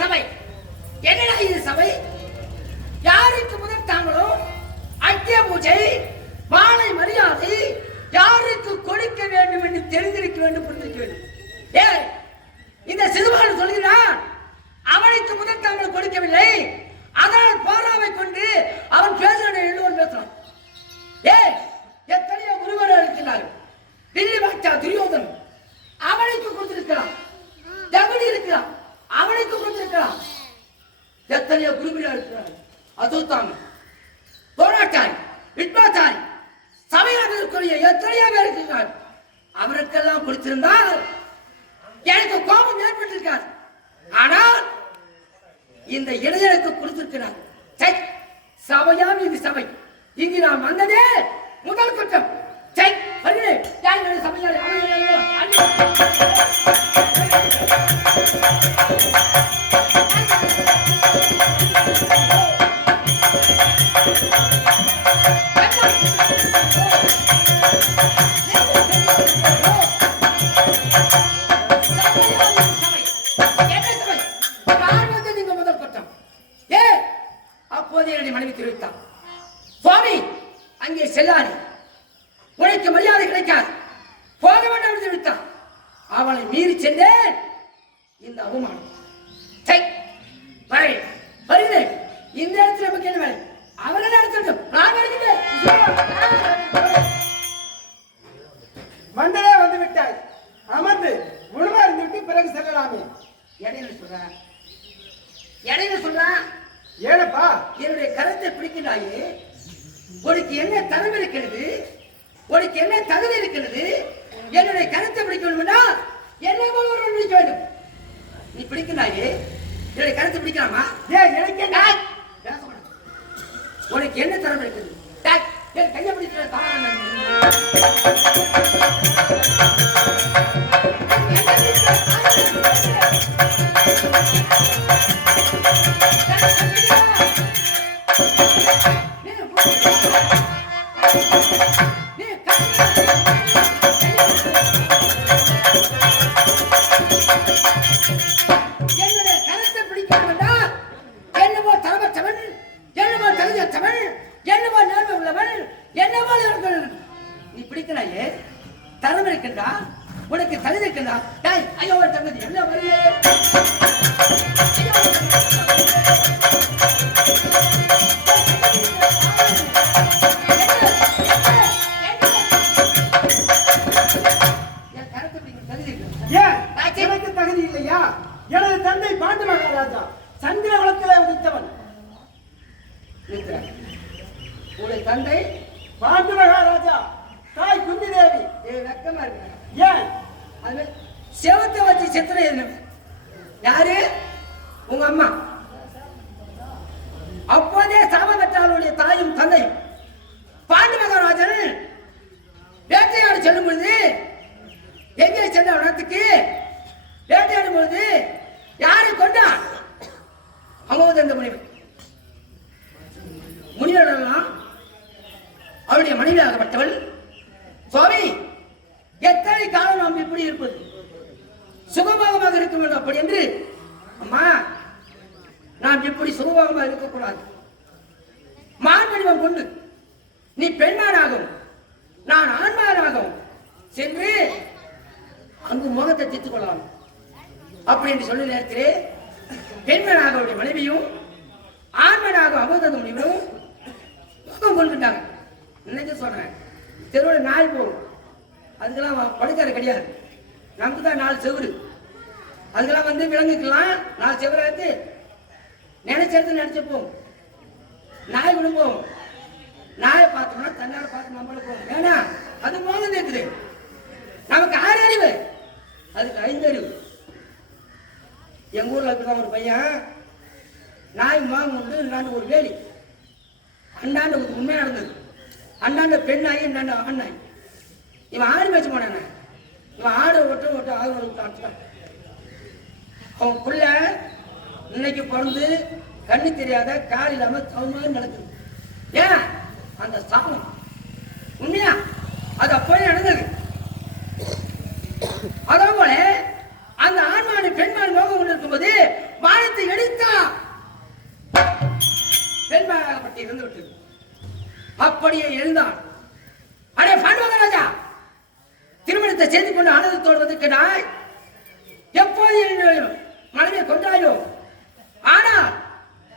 சபை என்னடா இது சபை? யாருக்கு முதல் தாங்களோ ஐக்கிய பூஜை மாலை மரியாதை யாருக்கு கொடுக்க வேண்டும் என்று தெரிந்திருக்க வேண்டும், புரிந்திருக்க வேண்டும். ஏ இந்த சிறுவன் சொல்கிறான் அவனுக்கு முதல் தாங்கள் கொடுக்கவில்லை, அதனால் போராவை கொண்டு அவன் பேசுகிற எல்லோரும் பேசுறான். ஏ எத்தனையோ குருவர்கள் இருக்கிறார்கள். தில்லி பாட்சா துரியோதன் அவனுக்கு கொடுத்திருக்கிறான், தகுதி இருக்கிறான் அவனுக்கு கொடுத்திருக்கிறான். எத்தனையோ குருவிகள் இருக்கிறார்கள். அதுதான் போராட்டாய் விட்பாத்தாய் சபையாளர்களுக்குரிய எத்தனையோ பேர் இருக்கிறார்கள். அவருக்கெல்லாம் கொடுத்திருந்தால் எனக்கு கோபம் ஏற்பட்டிருக்காது. ஆனால் இந்த இடையனுக்கு கொடுத்திருக்கிறார். சபையாம் இது சபை. இங்கு நாம் வந்ததே முதல் குற்றம். சபையாளர் மனைவி தெரிவித்தார், சுவாமி அங்கே செல்லாது, உனக்கு மரியாதை கிடைக்காது, போக வேண்டும் என்று தெரிவித்தார். அவளை மீறி சென்றேன். இந்த அவமானம் வருகிறேன். இந்த இடத்துல நமக்கு என்ன வேலை? அவர்கள் நடத்தட்டும், நான் வருகிறேன். மண்டலே வந்து விட்டாய், அமர்ந்து உணவா இருந்து விட்டு பிறகு செல்லலாமே. இடையில சொல்றேன், இடையில சொல்றேன். ஏனப்பா என்னுடைய கருத்தை பிடிக்கிறாயே, உனக்கு என்ன திறமை இருக்கிறது, உனக்கு என்ன தகுதி இருக்கிறது? என்னுடைய கருத்தை பிடிக்க வேண்டும்னா என்ன போல ஒரு பிடிக்க வேண்டும். நீ பிடிக்கிறாயே, என்னுடைய கருத்தை பிடிக்கலாமா? உனக்கு என்ன திறமை இருக்குது? கையை பிடிக்கிற என்னுடைய கருத்தை பிடிக்காமட்டா என்னவோ தரமற்றவன், என்னவோ தகுதியற்றவன், என்னவோ நேர்மை உள்ளவன், என்னவோ நீ பிடிக்கிறாயே. தரம் இருக்கின்றா, உனக்கு தகுதி இருக்கின்றா? ஐயோ தகுதி என்ன வருது? எனக்கு தகுதி இல்லையா? எனது தந்தை பாண்டு மகாராஜா சந்திர குலத்திலே உதித்தவன். உடைய தந்தை பாண்டு மகாராஜா, தாய் குந்தி தேவி. வெக்கமா இருக்கு. ஏன் அது செவத்தை வச்சு சித்திரை யாரு? உங்க அம்மா. அப்போதே சாபம் பெற்றாளுடைய தாயும் தந்தையும். பாண்டு மகாராஜன் வேட்டையாடு செல்லும் பொழுது எங்கே சென்ற இடத்துக்கு வேட்டையாடும் பொழுது யாரை கொண்டான்? அமோதந்த முனிவர். முனிவரெல்லாம் அவருடைய மனைவியாகப்பட்டவள். சுவாமி எத்தனை காலம் நாம் இப்படி இருப்பது? சுகபாகமாக இருக்க வேண்டும். அப்படி என்று அம்மா நாம் இப்படி சுகபாகமாக இருக்கக்கூடாது. மான் வடிவம் கொண்டு நீ பெண்மானாகவும் நான் ஆண்மானாகவும் சென்று அங்கு முகத்தை தீர்த்துக் கொள்ளலாம் அப்படி என்று சொல்ல நேரத்திலே பெண்மனாக அவருடைய மனைவியும் ஆண்மனாக அமோதந்த முனிவரும் முகம் கொள்கின்றாங்க. இன்னைக்கு சொல்றேன், தெருவில் நாய் போகும், அதுக்கெல்லாம் படுக்காது கிடையாது. நமக்கு தான் 4 செவரு, அதுக்கெல்லாம் வந்து விலங்குக்கெல்லாம் 4 செவராது நினைச்சது நினைச்ச போகும். நாய் விடும் போகும். நாயை பார்த்தோம்னா தன்னால பார்த்து நம்மள போகும். ஏன்னா அது மோகம் இருக்குது. நமக்கு 6 அறிவு, அதுக்கு 5 அறிவு. எங்க ஊர்ல இருக்கிற ஒரு பையன் நாய் மோகம் உண்டு, இந்தாண்டு ஒரு வேலி, அண்டாண்டு உண்மை நடந்தது. அண்டாண்ட பெண் நாய், இந்தாண்ட ஆண் நாய். இவன் ஆடு மேய்ச்சி போனானே, இவன் ஆடு ஒட்ட ஆடு விட்டான். அவன் புள்ள இன்னைக்கு பிறந்து கண்ணு தெரியாத கால் இல்லாம தவறு நடக்குது. ஏன் அந்த சாபம் உண்மையா? அது அப்பவே நடந்தது. குடும்பத்தை சேர்த்து கொண்டு ஆனந்தத்தோடு வந்திருக்கிறாய். எப்போது என் மனைவியை கொண்டாயோ, ஆனால்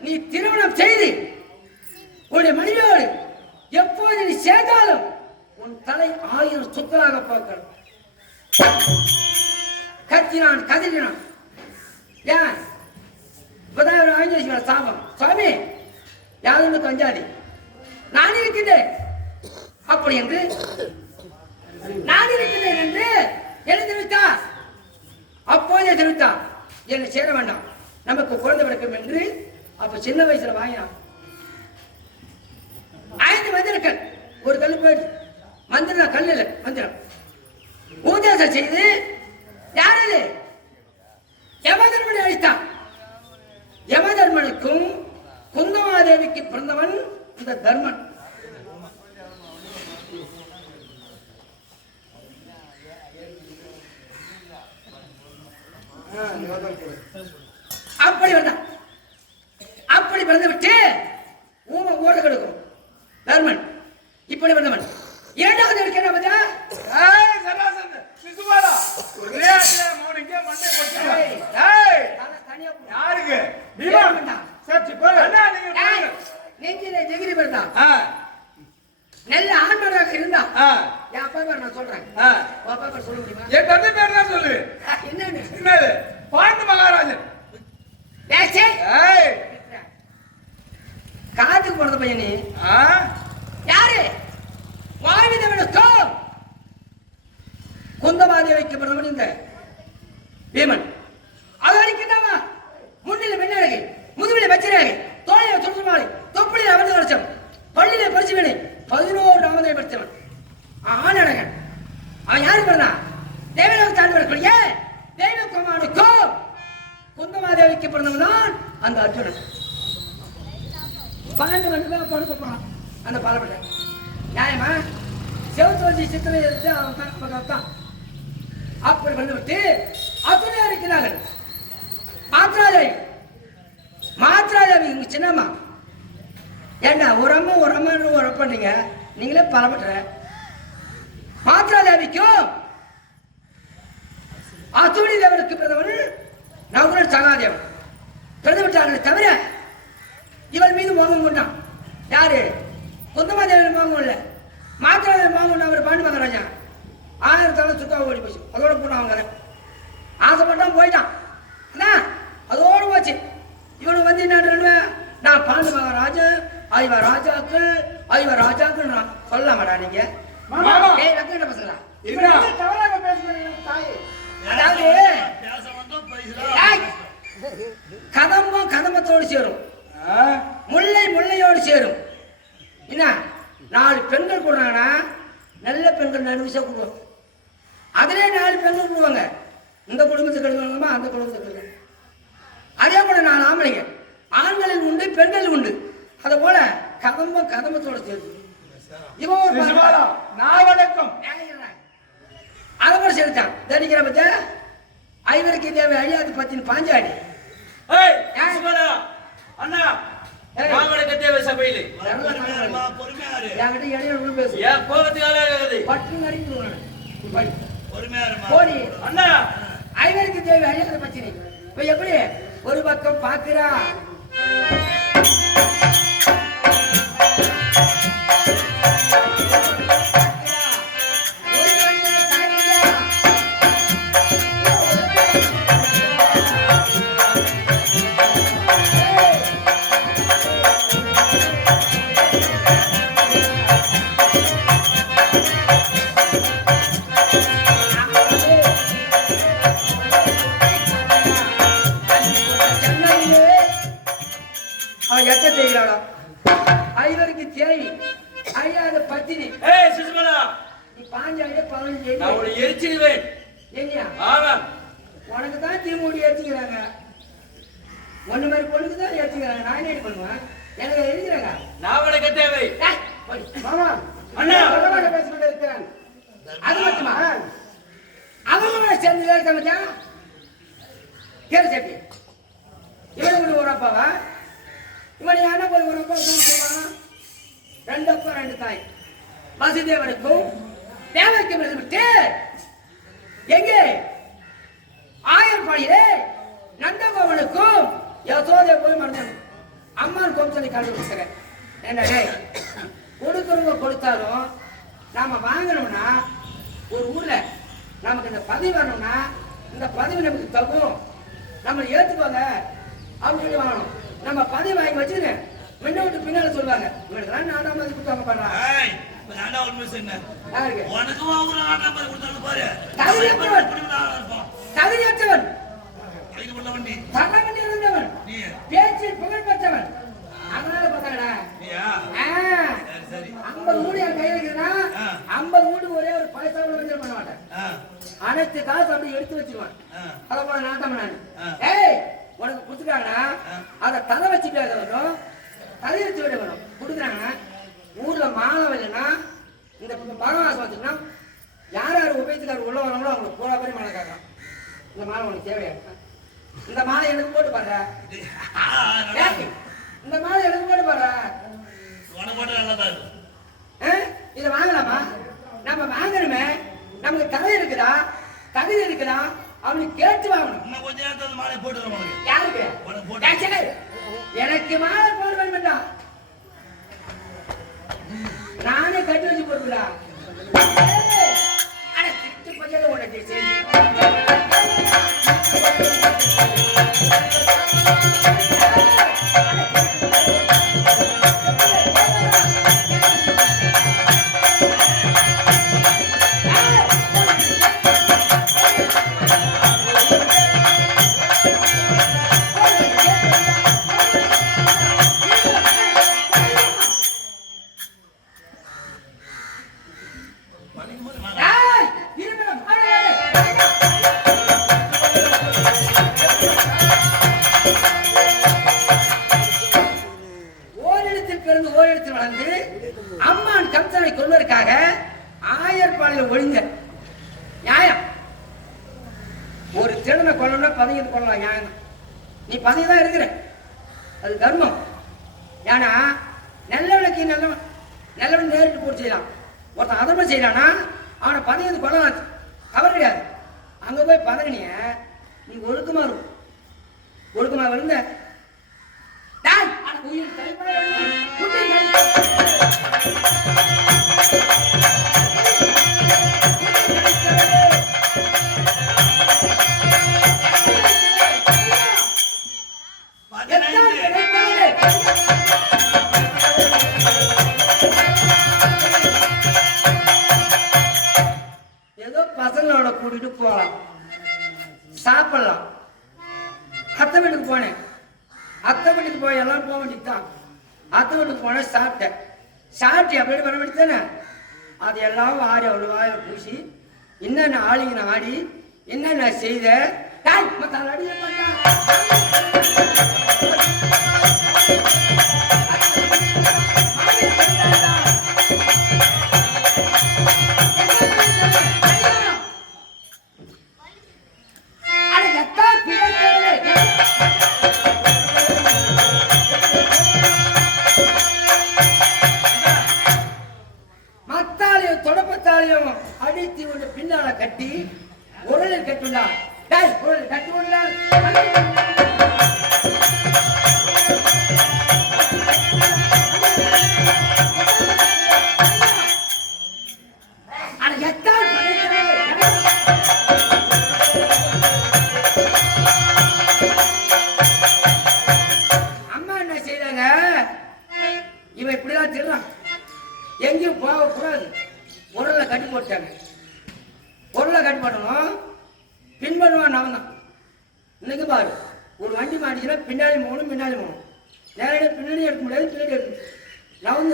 நீ திருமணம் செய்து உன்னுடைய மனைவியோடு எப்போது நீ சேர்ந்தாலும் உன் தலை 1000 சுக்கலாக பார்க்கணும். கத்தினான், கதிரினான். ஏன் இப்பதான் ஆஞ்சேஸ்வர சாபம். சுவாமி, யாரும் கஞ்சாதி, நான் இருக்கின்றேன் அப்படி என்று நான் இருக்கின்றேன் என்று என்ன தெரிவித்தார்? அப்போதே தெரிவித்தார், என்னை சேர வேண்டாம், நமக்கு குழந்தை பிறக்கும் என்று. அப்ப சின்ன வயசுல வாங்கினான் 5 மந்திரங்கள். ஒரு கல் போயிட்டு மந்திரம், கல் இல்லை மந்திரம் உபதேசம் செய்து யாரு யமதர்மனை அழித்தான். யமதர்மனுக்கும் குந்தமாதேவிக்கு பிறந்தவன் இந்த தர்மன். அப்படி வந்தான். அப்படி பிறந்து விட்டு ஊமை ஓட கெடுக்கும் தர்மன். இப்படி வந்தவன். இரண்டாவது என்ன பார்த்தா? யாருக்கு நெஞ்சிலே ஜெகிரி பிறந்தான். நல்ல ஆண்மராக இருந்தா என் அப்பா பேர் நான் சொல்றேன். அப்பா பேர் சொல்ல முடியுமா? என் தந்தை பேர் தான் சொல்லு. என்னது? பாண்டு மகாராஜன். காதுக்கு பிறந்த பையனே யாரு? வாழ்விதவனுக்கும் குந்தமாதேவிக்கு பிறந்தவன் இந்த பீமன். அது அடிக்கின்றவா முன்னிலை பெண்ணழகை, முதுவிலை பச்சரகை, தோழையில சுற்றுமாலை, தொப்புளில் அமர்ந்து வருஷம், பள்ளியில பரிசு வேலை 11 ராமதை படித்தவன் ஆணழகன். அவன் யாருக்கு பிறந்தான்? தேவலோக தாண்டி வரக்கூடிய தெய்வகுமாரனுக்கும் குந்தமாதேவிக்கு பிறந்தவன் தான் அந்த அர்ஜுனன். 12 மணி பொண்ணு போறான் அந்த பாலப்பட்ட நியாயமா? செவத்து வச்சு சித்திரை எடுத்து அவன் தான் அப்படி வந்து விட்டு அப்படியே இருக்கிறார்கள். மாத்ராதேவி இங்க சின்னம்மா. ஏண்டா ஒரு அம்மா பண்ணீங்க, நீங்களே பலப்பட்ட. மாத்ராதேவிக்கும் அத்துணி தேவனுக்கு பிறந்தவன் நகுலன் சகாதேவன் பிறந்து விட்டார்களே தவிர இவள் மீது மோகம் கொண்டான். யாரு? குந்தமாதேவன் மோகம் இல்லை, மாத்ராதேவன் மோகம் கொண்டான். அவர் பாண்டு மகாராஜா 1000 தலை சுத்தமாக ஓடி போச்சு. அதோட போனான். அவங்க ஆசைப்பட்டான், போயிட்டான். அதோடு போச்சு. இவனு வந்து என்ன, நான் பாண்டு மகாராஜா ஐவ ராஜாக்கள் சொல்லலாமாடா நீங்க? பசங்களா அதாவது கதம்பம் கதம்பத்தோடு சேரும், முல்லையோடு சேரும். என்ன 4 பெண்கள் கூடுறாங்கன்னா நல்ல பெண்கள் நடுவிசா கூடுவாங்க. அதிலே 4 பெண்கள் கூடுவாங்க. இந்த குடும்பத்துக்கு எடுக்கணுமா அந்த குடும்பத்துக்கு எடுக்கணும். அதே போல 4 ஆம்பளைங்க, ஆண்களில் உண்டு பெண்கள் உண்டு. அதை போல கதம்பத்தோட சேர்த்து இவன் அதை போல சேர்த்தான். தடிக்கிற பத்த ஐவருக்கு தேவை அழியாது பத்தின் பாஞ்சாடி ஐவருக்கு தேவை அழியாத பத்தினி. இப்ப எப்படி ஒரு பக்கம் பாக்குறா ஐவருக்கு தேவை அழியாத பத்தினி. நீ பாஞ்சாலிய 15 எரிச்சிடுவேன். உனக்கு தான் தீமூடி ஏற்றுக்கிறாங்க, ஒண்ணு மாதிரி பொண்ணுக்கு தான் ஏற்றுக்கிறாங்க. நான் என்ன பண்ணுவேன்? எனக்கு எழுதுறாங்க. நாவனுக்கு தேவை. மாமா பேசிக்கிட்டு இருக்கிறாங்க. அது மட்டுமா அவங்க சேர்ந்து இருக்க கேள்வி சட்டி இவனுக்கு ஒரு அப்பாவா? இவனை என்ன போய் ஒரு அப்பா சொல்லுவான்? 2 அப்பா 2 தாய். வசுதேவனுக்கும் தேவைக்கும் விட்டு எங்கே ஆயர்பாடியிலே நந்தகோவனுக்கும் யசோதை போய் மறந்தாங்க. அம்மான் கோம்சனை கண்டுபிடிச்சிருக்கேன். என்ன கொடுக்குறவங்க கொடுத்தாலும் நாம வாங்கணும்னா ஒரு ஊர்ல நமக்கு இந்த பதவி வரணும்னா இந்த பதவி நமக்கு தகும், நம்ம ஏத்துக்கோங்க அப்படின்னு வாங்கணும். நம்ம பதவி வாங்கி வச்சுங்க முன்ன விட்டு பின்னால சொல்லுவாங்க இவனுக்கு நான்காம் பதவி கொடுத்தாங்க பண்றாங்க. தகுதியற்றவன் பேச்சில் புகழ் பெற்றவன். அதனால பார்த்தாங்கடா 50 மூடு என் கையில் இருக்குதுன்னா 50 மூட்டுக்கு ஒரே ஒரு பைசா கூட பண்ண மாட்டேன். அனைத்து காசு அப்படி எடுத்து வச்சிருவான். அதை போல நாட்டம் நான் ஏய் உனக்கு கொடுத்துட்டாங்கன்னா அதை தலை வச்சுட்டு வரணும், தலை வச்சு விட வேணும். கொடுக்குறாங்கன்னா ஊர்ல மாலை இல்லைன்னா இந்த பகவாசம் வச்சுன்னா யார் யார் உபயோகத்துக்காரர் உள்ள வரவங்களோ அவங்களுக்கு போட போய் மாலை காக்கலாம். இந்த மாலை உனக்கு தேவையா? இந்த மாலை எனக்கு போட்டு பாரு. இந்த மாலை எனக்கு போட்டு பாரு. இதை வாங்கலாமா? நம்ம வாங்கணுமே, நமக்கு தகுதி இருக்குதா தகுதி இருக்குதா அவனுக்கு கேட்டு வாங்கணும். கொஞ்ச நேரத்தில் மாலை போட்டு யாருக்கு? எனக்கு மாலை போட வேண்டாம், நானே கட்டி வச்சு போட்டுடா. ஆனா திட்டு பச்சை உனக்கு அம்மான் கம்சனை கொல்வதற்காக ஆயர்பாடியில் ஒழிஞ்ச நியாயம். ஒரு திருடனை கொல்லணும்னா பதவி கொள்ளலாம், நியாயம். நீ பதவி தான் இருக்கிற, அது தர்மம். ஏன்னா நல்லவனுக்கு நல்லவன் நேரிட்டு போட்டு செய்யலாம், ஒருத்தன் அதர்மம் செய்யலான்னா அவனை பதவி கொள்ளலாம், தவறு கிடையாது. அங்க போய் பதவினிய நீ ஒழுக்கமா இருக்கும், ஒழுக்கமா இருந்த உயிர் தலைப்பட ஏதோ பசங்களோட கூட்டிட்டு போகலாம், சாப்பிடலாம். அத்தை வீட்டுக்கு போனேன், அத்தை வீட்டுக்கு போய் எல்லாம் போக வேண்டியதுதான். அத்தை வீட்டுக்கு போனேன், சாப்பிட்டேன். சாப்பிட்டு எப்படி வர வேண்டியதானே, அது எல்லாம் ஆடி அவ்வளோ வாயில பூசி என்னென்ன ஆளிங்க ஆடி என்னென்ன செய்த தொடப்பத்தாலையும் அடித்து கொண்டு பின்னால கட்டி உரலில் கட்டுள்ளார். கட்டி உள்ளார். அம்மா என்ன செய்யறாங்க, இவன் இப்படிதான் திருறான், எங்கேயும் போகக்கூடாது. உரலை கட்டி போட்டாங்க. உரலை கட்டி போட்டணும், பின்பற்றுவான் அவன் தான். இன்னைக்கு பாரு, ஒரு வண்டி மாட்டிச்சுன்னா பின்னாடி போகணும், நேரடியாக பின்னாடி எடுக்க முடியாது, பின்னாடி எடுக்க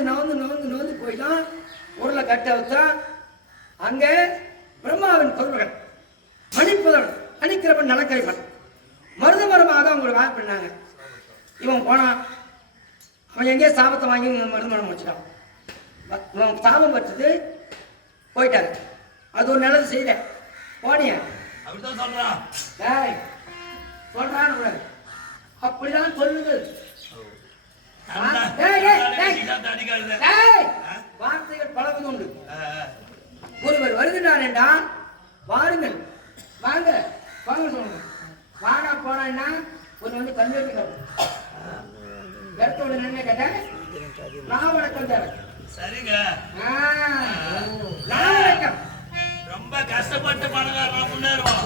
நவந்து போய் தான் உரலை கட்ட வச்சான். அங்கே பிரம்மாவின் கொள்வர்கள் மணிப்புதன் அணிக்கிறப்பன் நலக்கரைப்பன் மருதமரமாக அவங்களை வாய்ப்பு பண்ணாங்க. இவன் போனான், அவன் எங்கேயோ சாபத்தை வாங்கி மருதமரம் வச்சுட்டான். இவன் சாபம் பட்டுட்டு போயிட்டாரு. அது ஒரு நல்லது செய்த போனிய சொல்றான், அப்படிதான் சொல்லுது. வார்த்தைகள் பழகுது உண்டு. ஒருவர் வருகிறார் என்றால் வாருங்கள் வாங்க வாங்க சொல்லுங்க. வாடா போனா ஒரு வந்து கல்வெட்டு இடத்தோட நின்று கேட்டேன். நான் வணக்கம் தேவை. சரிங்க. நான் வணக்கம். ரொம்ப கஷ்டப்பட்டு பணக்காரனா முன்னேறுவோம்.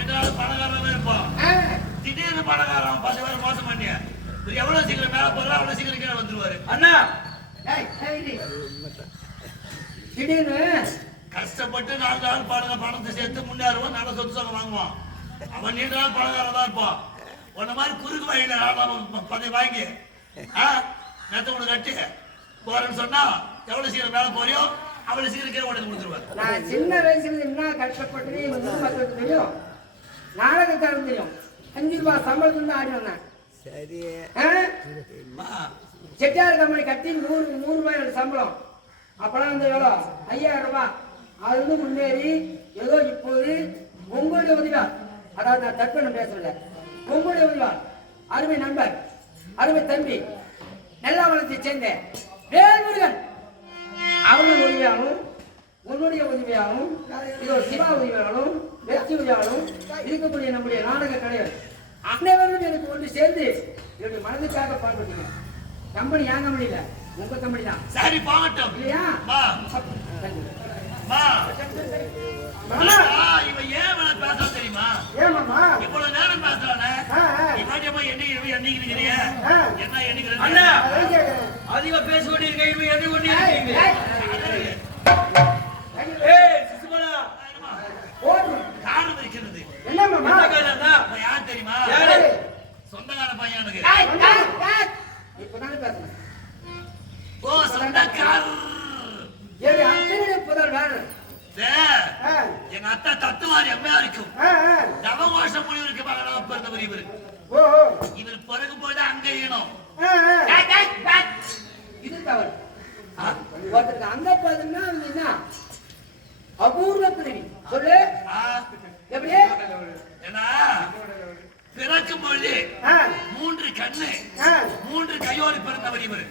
என்னால பணக்காரனா இருப்போம். திடீர்னு பணக்காரன் 10 பேர் மோசம் பண்ணிய எவ்வளவு சீக்கிரம் மேல போறா அவ்வளவு சீக்கிரம் கீழே வந்துருவாரு. அண்ணா திடீர்னு கஷ்டப்பட்டு 4 நாள் பணத்தை சேர்த்து முன்னேறுவோம். நல்ல சொத்து சொகம் வாங்குவான். அவன் நீண்ட நாள் பணக்காரன் தான் இருப்பான். உன்ன மாதிரி குறுக்கு வழியில பதவி வாங்கி நேற்று ஒண்ணு கட்டி போறேன்னு சொன்னா எவ்வளவு சீக்கிரம் மேல போறியோ அவ்வளவு சீக்கிரம் கீழே உடனே கொடுத்துருவாரு. நான் சின்ன வயசுல என்ன கஷ்டப்பட்டு மக்களுக்கு தெரியும். நாடகக்காரன் தெரியும். 5 ரூபாய் சம்பளத்துல ஆடி வந்தேன். சரி செட்டியார் கம்பெனி கட்டி 100 ரூபாய் சம்பளம். அப்பெல்லாம் வந்து எவ்வளோ 5000 ரூபாய். அது வந்து முன்னேறி ஏதோ இப்போது உங்களுடைய உதவியார், அதாவது நான் தற்பெண்ண பேசல, உங்களுடைய உதவியார், அருமை நண்பர், அருமை தம்பி, நெல்லாவளத்தை சேர்ந்த வேல்முருகன் அவருடைய உதவியாலும் உன்னுடைய உதவியாலும் இதோ சிவா உதவியாலும் வெற்றி உதவியாலும் இருக்கக்கூடிய நம்முடைய நாடக கலைஞர் அனைவரும் எனக்கு ஒன்று சேர்ந்து என்னுடைய மனதுக்காக பாடுபட்டீங்க. கம்பெனி ஏன் கம்பெனி இல்ல, உங்க கம்பெனி தான். சரி போகட்டும் இல்லையா? இவன் ஏன் பேச தெரியுமா? ஏமாமா இவ்வளவு நேரம் பேசுறானே என்னைக்கிறீங்க என்ன என்னைக்கிறேன் அதிக பேச வேண்டியிருக்க இவன் எது கொண்டிருக்கீங்க? காரணம் இருக்கிறது. என்னம்மா யார் தெரியுமா? சொந்தக்கார பையனுக்கு. இப்பதானே பேசுறேன். ஓ சொந்தக்காரர் புதல்வர் எங்க அத்தா தத்துவாரி அம்மையா இருக்கும். நவகோஷம் முனிவருக்கு மகனாக பிறந்தவர் இவர். இவர் பிறகு போய் அங்க ஈனும். இது தவறு. ஒருத்தருக்கு அங்க போதுன்னா என்ன அபூர்வ பிரிவி சொல்லு. எப்படி ஏன்னா பிறக்கும் பொழுது 3 கண்ணு 3 கையோடு பிறந்தவர் இவர்.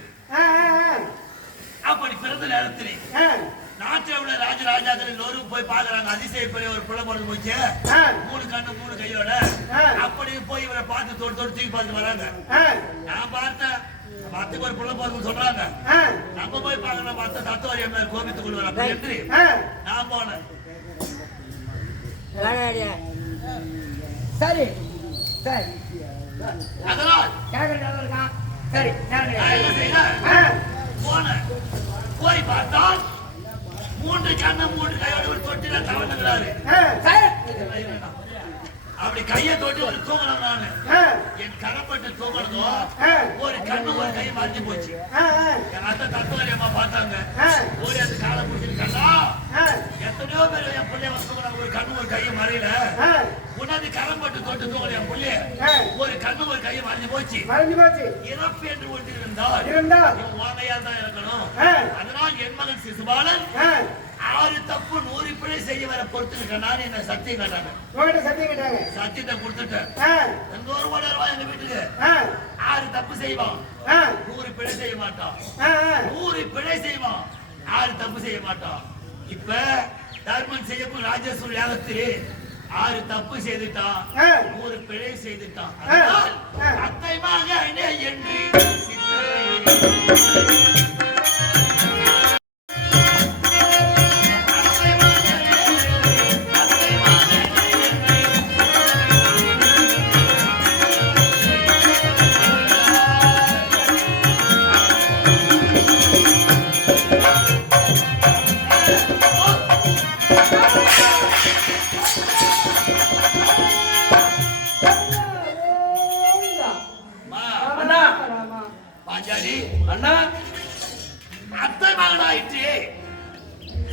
அப்படி பிறந்த நேரத்திலே நாட்டில் உள்ள ராஜராஜாக்கள் எல்லோரும் போய் பாக்குறாங்க. அதிசயப்படி ஒரு பிள்ளை பொழுது போச்சு 3 கண்ணு 3 கையோட. அப்படி போய் இவரை பார்த்து தொட்டு தூக்கி பார்த்து வராங்க. நான் பார்த்தேன் பத்துக்கு ஒரு பிள்ளை போதும் சொல்றாங்க. நம்ம போய் பார்க்கணும் பார்த்த தத்துவாரி அம்மையார் கோபித்துக் கொள்வார் அப்படி என்று நான் போனேன். சரி சரி அதனால் இருக்கான். சரி நான் என்ன செய்யறேன் போனேன். போய் பார்த்தால் 3 கண்ணு 3 கையோட ஒரு தொட்டில தவண்டுகிறாரு. அப்படி கையை தொட்டு ஒரு தூங்கணும். நானு என் கடப்பட்டு தூங்கணும். ஒரு கண்ணு ஒரு கை மறைஞ்சு போச்சு. என் அத்தை தத்துவாரி அம்மா பார்த்தாங்க. ஓடி அந்த காலை பிடிச்சிருக்கா எத்தனையோ பேர் என் பிள்ளைய தூங்கினாங்க. ஒரு கண்ணு ஒரு கையை மறையல. உன்னது கடம்பட்டு தொட்டு தூங்கல என் பிள்ளைய. ஒரு கண்ணு ஒரு கையை மறைஞ்சு போச்சு. இறப்பு என்று ஒன்று இருந்தால் வாங்கையா தான் இருக்கணும். அதனால் என் மகன் சிசுபாலன் 6 தப்பு 100 பிழை செய்ய வர பொறுத்துருக்கேன். என்ன சத்தியம் கேட்டாங்க. சத்தியத்தை கொடுத்துட்டேன். எந்த ஒரு ரூபாய் எங்க வீட்டுக்கு 6 தப்பு செய்வான் 100 பிழை செய்ய மாட்டான். 100 பிழை செய்வான் 6 தப்பு செய்ய மாட்டான். இப்ப தர்மன் செய்யக்கூடிய ராஜேஸ்வரி யாகத்திலே 6 தப்பு செய்துட்டான் 100 பிழை செய்துட்டான். அத்தை மகனே என்று அண்ணா அத்தை மகனாயிற்று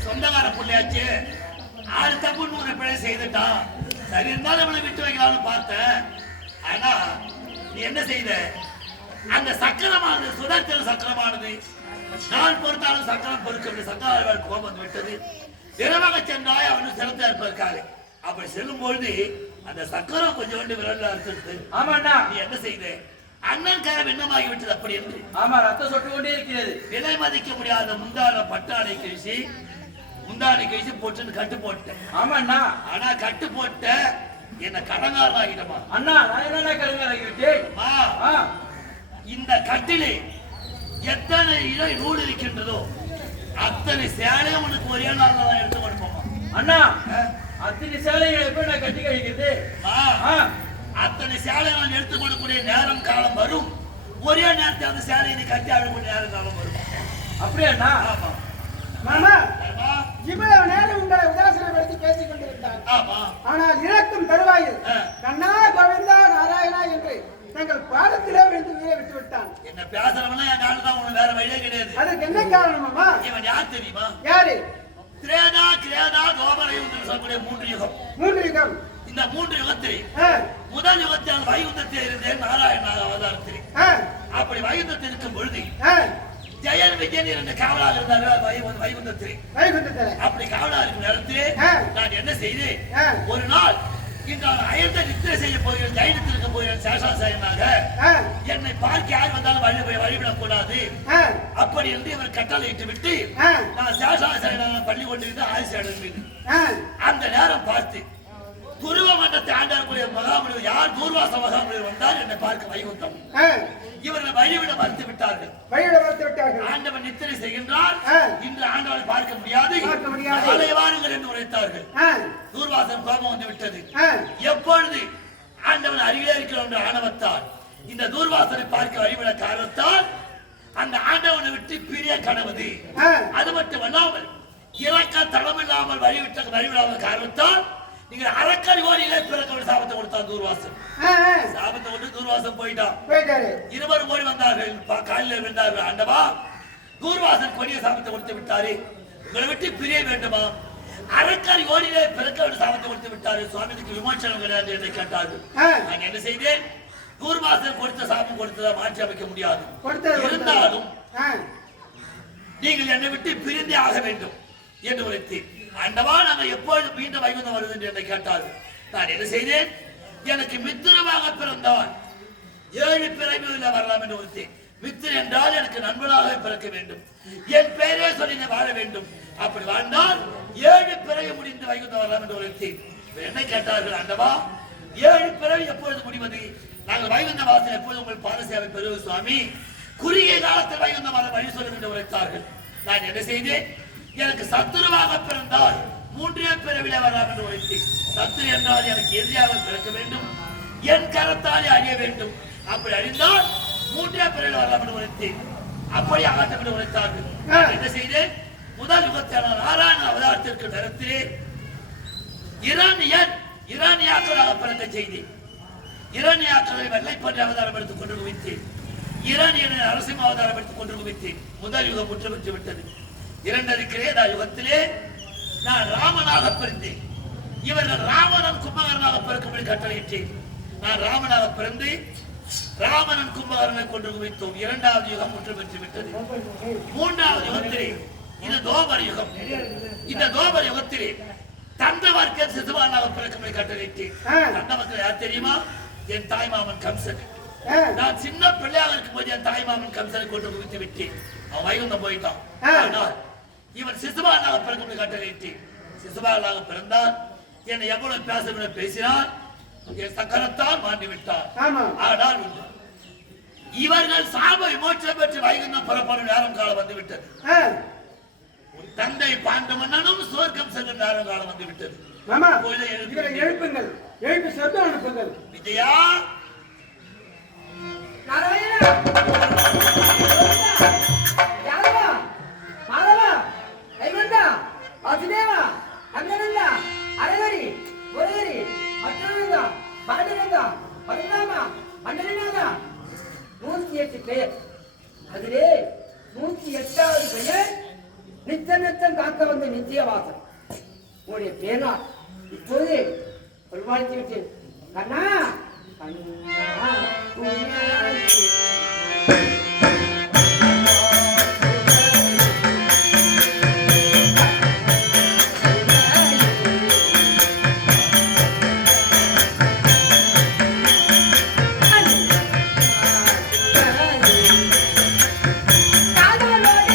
சொந்தக்கார பிள்ளையாச்சு 6 தப்பு 100 பிழை செய்துட்டான். சரி இருந்தாலும் அவனை விட்டு வைக்கலாம்னு பார்த்தேன். ஆனா நீ என்ன செய்த? அந்த சக்கரமானது சுதந்திர சக்கரமானது நான் பொறுத்தாலும் சக்கரம் பொறுக்க சக்கர கோபம் விட்டது. இரவாக சென்றாய் அவனு சிறந்த இருப்பதற்காக. அப்படி செல்லும் பொழுது அந்த சக்கரம் கொஞ்சோண்டு விரல்ல இருக்கிறது. ஆமாண்ணா நீ என்ன செய்த? அண்ணன் கரம் என்னமாகி விட்டது அப்படி என்று. ஆமா ரத்தம் சொட்டு கொண்டே இருக்கிறது. விலை மதிக்க முடியாத முந்தான பட்டாடை கிழிச்சி முந்தானி கழிச்சு போட்டுன்னு கட்டு போட்டேன். ஆமா அண்ணா. ஆனா கட்டு போட்ட என்ன கடங்காரன் ஆகிட்டமா. அண்ணா நான் என்ன கடங்காரன் ஆகிவிட்டேன்? இந்த கட்டிலே எத்தனை இழை நூல் இருக்கின்றதோ அத்தனை சேலையும் உனக்கு ஒரே நாள் தான் எடுத்து கொடுப்போமா. அண்ணா அத்தனை சேலைகளை எப்ப நான் கட்டி கழிக்கிறது? அத்தனை சேலை நான் எடுத்து கொடுக்கக்கூடிய நேரம் காலம் வரும். ஒரே நேரத்தில் அந்த சேலையை நீ கட்டி ஆடக்கூடிய நேரம் காலம் வரும். அப்படியா அண்ணா? ஆமா மாமா. இவ்வளவு நேரம் உங்களை உதாசனப்படுத்தி பேசிக் கொண்டிருந்தார். ஆமா. ஆனால் இறக்கும் தருவாயில் கண்ணா கோவிந்தா நாராயணா என்று தங்கள் பாதத்திலே விழுந்து உயிரை விட்டு விட்டான். என்ன பேசுறவனா என் நாள் தான், உனக்கு வேற வழியே கிடையாது. அதுக்கு என்ன காரணம் மாமா? இவன் யார் தெரியுமா? யாரு? திரேதா கிரேதா துவாபர யுகம் சொல்லக்கூடிய 3 யுகம். 3 யுகம். இந்த 3 யுகத்தில் முதல் யுகத்தில் வைகுந்தத்தில் இருந்தேன் நாராயணனாக அவதாரத்தில். அப்படி வைகுந்தத்தில் இருக்கும் பொழுது ஜெயன் விஜயன் 2 காவலாக இருந்தார்கள் வைகுந்தத்தில். அப்படி காவலாக இருக்கும் நேரத்திலே நான் என்ன செய்தேன்? ஒரு நாள் இன்று அயர்ந்த நித்திரை செய்ய போகிறேன், ஜெயினத்தில் இருக்க போகிறேன் சேஷாசாயனாக. என்னை பார்க்க யார் வந்தாலும் வழிவிடக் கூடாது அப்படி என்று இவர் கட்டளையிட்டு விட்டு நான் சேஷாசாயனாக பள்ளி கொண்டிருந்த ஆயுசு அடைந்தேன். அந்த நேரம் பார்த்து துருவ மண்டத்தை ஆண்டாக்கூடிய மகாமுனிவர் யார் தூர்வாச மகாமுனிவர் வந்தார் என்னை பார்க்க வைகுந்தம். இவர்கள் வழிவிட மறுத்து விட்டார்கள். ஆண்டவன் நித்திரை செய்கின்றார், இன்று ஆண்டவனை பார்க்க முடியாது, நாளை வாருங்கள் என்று உரைத்தார்கள். தூர்வாசன் கோபம் வந்து விட்டது. எப்பொழுது ஆண்டவன் அருகிலே இருக்கிறோம் என்ற ஆணவத்தால் இந்த தூர்வாசனை பார்க்க வழிவிட காரணத்தால் அந்த ஆண்டவனை விட்டு பிரிய கனவது. அது மட்டுமல்லாமல் இறக்க தளமில்லாமல் வழிவிடாமல் காரணத்தால் நீங்க அரக்கடி ஓடியிலே பிறக்க சாபத்தை கொடுத்தான் தூர்வாசன். சாபத்தை கொண்டு தூர்வாசன் போயிட்டான். இருவரும் ஓடி வந்தார்கள், காலில் விழுந்தார்கள். ஆண்டவா, தூர்வாசன் கொடிய சாபத்தை கொடுத்து விட்டாரு, உங்களை விட்டு பிரிய வேண்டுமா? அரக்கடி ஓடியிலே பிறக்க சாபத்தை கொடுத்து விட்டாரு, சுவாமிக்கு விமோசனம் கிடையாது என்று கேட்டார்கள். நான் என்ன செய்தேன்? தூர்வாசன் கொடுத்த சாபம் கொடுத்ததா மாற்றி அமைக்க முடியாது. இருந்தாலும் நீங்கள் என்னை விட்டு பிரிந்தே ஆக வேண்டும் என்று உரைத்தேன். ஆண்டவா, நாங்கள் எப்பொழுது மீண்டும் வைகுந்தம் வருது என்று கேட்டார்கள். நான் என்ன செய்தேன்? எனக்கு மித்திரமாக பிறந்தால் 7 பிறவியில் வரலாம் என்று உரைத்தேன். மித்திர என்றால் எனக்கு நண்பனாக பிறக்க வேண்டும், என் பெயரே சொல்லி வாழ வேண்டும். அப்படி வாழ்ந்தால் 7 பிறவி முடிந்து வைகுந்தம் வரலாம் என்று உரைத்தேன். என்ன கேட்டார்கள்? ஆண்டவா, 7 பிறவி எப்பொழுது முடிவது? நாங்கள் வைகுந்த வாசல் எப்பொழுது உங்கள் பாரசேவை பெறுவது சுவாமி? குறுகிய காலத்தில் வைகுந்தம் வர வழி சொல்லும் என்று உரைத்தார்கள். நான் என்ன செய்தேன்? எனக்கு சத்துருவாக பிறந்தால் 3 பிறவிலே வரலாம் என்று உரைத்தேன். சத்துரு என்றால் எனக்கு எதிரியாக பிறக்க வேண்டும், என் கரத்தாலே அழிய வேண்டும். அப்படி அழிந்தால் 3 பிறவிலே வரலாம் என்று உரைத்தேன். அப்படி அகற்றம் என்று உரைத்தார்கள். என்ன செய்தேன்? முதல் யுகத்தான நாராயண அவதாரத்திற்கு நேரத்திலே ஈரானியாக்களாக பிறந்த செய்தி. ஈரானியாக்களை வெள்ளைப்பன்ற அவதாரம் எடுத்துக் கொண்டு குவித்தேன். ஈரானியனை அரசிம் அவதாரம் எடுத்துக் கொண்டு குவித்தேன். முதல் யுகம் முற்று பெற்று விட்டது. 2 கிரேதா யுகத்திலே நான் ராமனாக பிறந்தேன். இவர்கள் ராவணன் கும்பகரனாக பிறக்கும்படி கட்டளையிட்டேன். நான் ராமனாக பிறந்து ராவணன் கும்பகரனை கொண்டு குவித்தோம். 2வது யுகம் முற்று பெற்று விட்டது. 3வது யுகத்திலே இது தோபர யுகம். இந்த தோபர யுகத்திலே தண்டவர்க்கன் சிசுபாலனாக பிறக்கும்படி கட்டளையிட்டேன். தண்டவர்க்கன் யார் தெரியுமா? என் தாய்மாமன் கம்சன். நான் சின்ன பிள்ளையாக இருக்கும் போது என் தாய்மாமன் கம்சனை கொண்டு குவித்து விட்டேன். அவன் வைகுந்தம் போயிட்டான். ஆனால் இவன் சிசுபாலனாக பிறக்கும்படி கட்டளையிட்டேன். சிசுபாலனாக பிறந்தால் என்னை எவ்வளவு பேச பேசினார், என் சக்கரத்தால் மாண்டி விட்டார். ஆனால் இவர்கள் சாப விமோசனம் பெற்று வைகுந்தம் புறப்படும் நேரம் காலம் வந்து விட்டது. தந்தை பாண்ட மன்னனும் சுவர்க்கம் செல்லும் நேரம் காலம் வந்து விட்டது. எழுப்புங்கள், எழுப்பி சொர்க்கம் அனுப்புங்கள். விஜயா, அதிலே 108வது பெயர் நித்தம் காக்க வந்த நித்தியவாசன். உன்னுடைய பேனா இப்போது வாழ்த்து விட்டேன். கண்ணா காதலோடு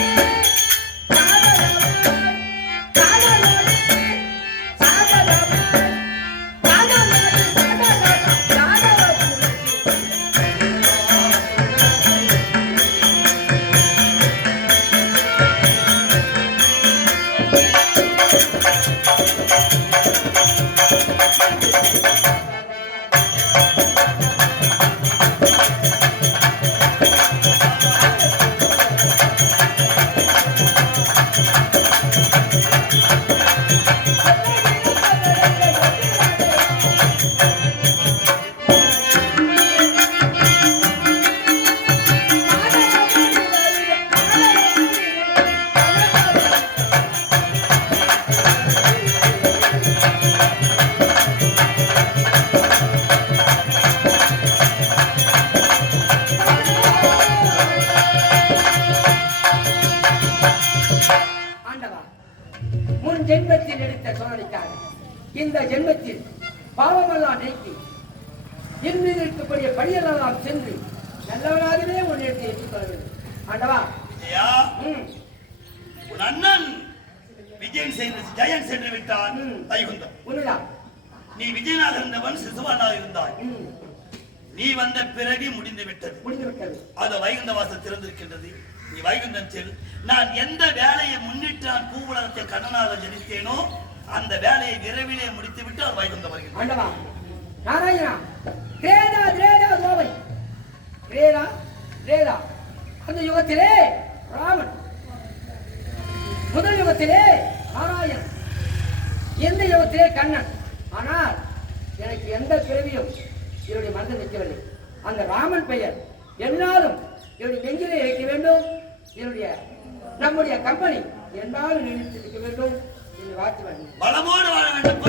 ஆண்டவா, முன் ஜென்மத்தில் எடுத்த சோழனிக்காக இந்த ஜென்மத்தில் பாவமெல்லாம் நீக்கி இன்னும் இருக்கக்கூடிய படியெல்லாம் சென்று நல்லவனாகவே உன்னிடத்தை ஏற்றுக்கொள்ள வேண்டும். ஆண்டவா, விஜயா, உன் அண்ணன் ஜெயன் சென்று விட்டான் வைகுந்தம். உண்மைதான். நீ விஜயனாக இருந்தவன் சிசுவனாக இருந்தாய். நீ வந்த பிறகு முடிந்து விட்டது. அது வைகுந்த வாசல் திறந்திருக்கின்றது. நீ வைகுந்தம் செல். நான் எந்த வேலையை முன்னிட்டு நான் பூவுலகத்தை கண்ணனாக ஜனித்தேனோ அந்த வேலையை விரைவிலே முடித்துவிட்டு அவர் வைகுந்தம் வருகிறார். ஆண்டவா, நாராயணா, கிரேதா கிரேதா கோவை கிரேதா கிரேதா அந்த யுகத்திலே ராமன், முதல் யுகத்திலே நாராயணன், எந்த யுகத்திலே கண்ணன். ஆனால் எனக்கு எந்த பிறவியும் என்னுடைய மனதில் நிற்கவில்லை. அந்த ராமன் பெயர் என்னாலும் என்னுடைய நெஞ்சிலே இருக்க வேண்டும். என்னுடைய நம்முடைய கம்பெனி என்னாலும் நினைத்து இருக்க வேண்டும் என்று வாழ்த்து வேண்டும். பலமோடு வாழ வேண்டும்.